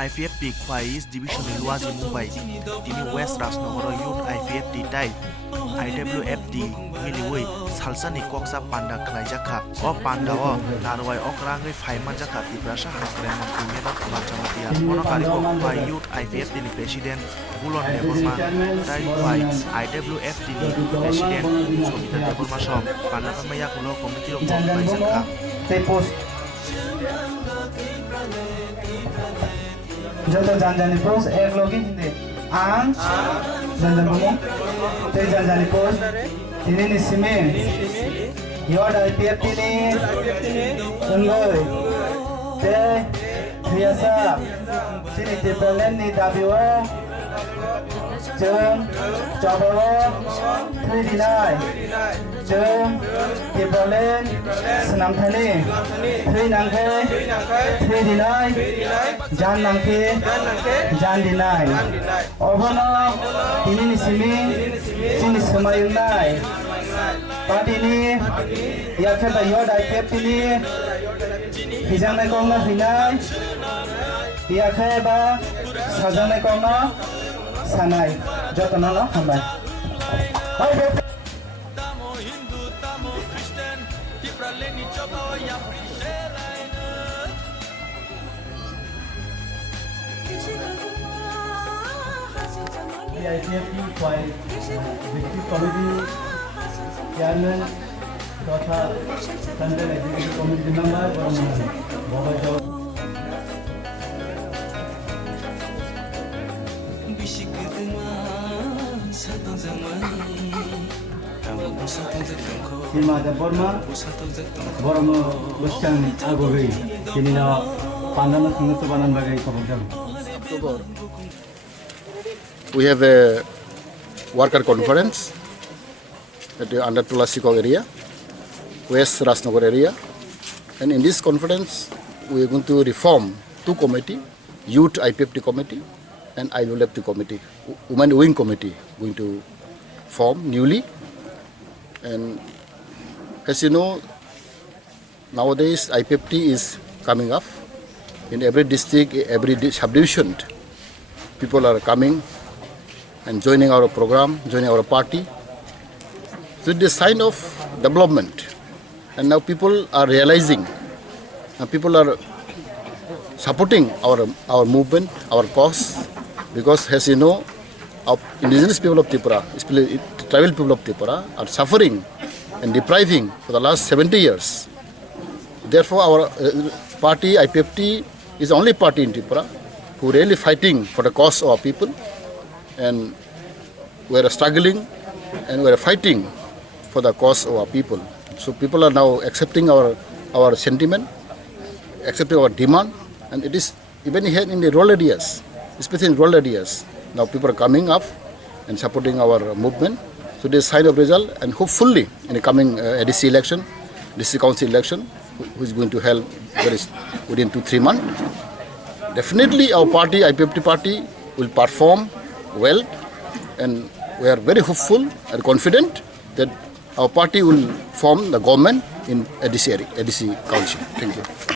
IPFT Kwais Division Luazi Mumbai Tini West Rasnogoro Youth IPFT Tai IWFT Miliwi Salsani Koksa Panda Klaijaka O Panda O Narwai Okrangi Faiman Jaka Tibrasha Hakrem Kumeda Kumachamatia Monokariko Kwai Youth IPFT ni President Bulon Deborma Tai Kwai IWFT ni President Somita Deborma Shop Panda Pamaya Kulo Komiti Rok Kwai Jaka जब जान post एक लोग हिंदे आं जान बुमो ते जान post ini ni sime yo da IPFT ni unloy te biasa sini te pelen ni dabiwa jeng coba 3D9 jeng te pelen senam thani 3 nangke 3D9 jan nangke jan D9 obono ini ni sini semayung nai parti ni ya kata yo da IPFT ni hijang nai kong na hinai ya kata sajang nai kong na sanai jotono no hambai IPFT Kwai District Committee Chairman तथा Central Executive Committee Member Baba Jaw Himada Burma Bormo Western Agogi Kinina Pandana Sungutubanan Bagai Kabujam. We have a worker conference at the under Tulasikog area, West Rasnagar area, and in this conference we are going to reform two committee, Youth IPFT committee and IWFT committee, Women Wing committee going to form newly. And as you know, nowadays IPFT is coming up in every district, every subdivision. People are coming and joining our program, joining our party. So it is a sign of development. And now people are realizing, people are supporting our movement, our cause, because as you know, our indigenous people of Tripura, especially tribal people of Tripura, are suffering and depriving for the last 70 years. Therefore, our party, IPFT, is the only party in Tripura who really fighting for the cause of our people. And we are struggling and we are fighting for the cause of our people. So people are now accepting our sentiment, accepting our demand, and it is even here in the rural areas, especially in rural areas. Now people are coming up and supporting our movement. So this is a sign of result, and hopefully in the coming ADC election, district council election, who is going to help within 2-3 months. Definitely our party, IPFT party, will perform well, and we are very hopeful and confident that our party will form the government in ADC council. Thank you.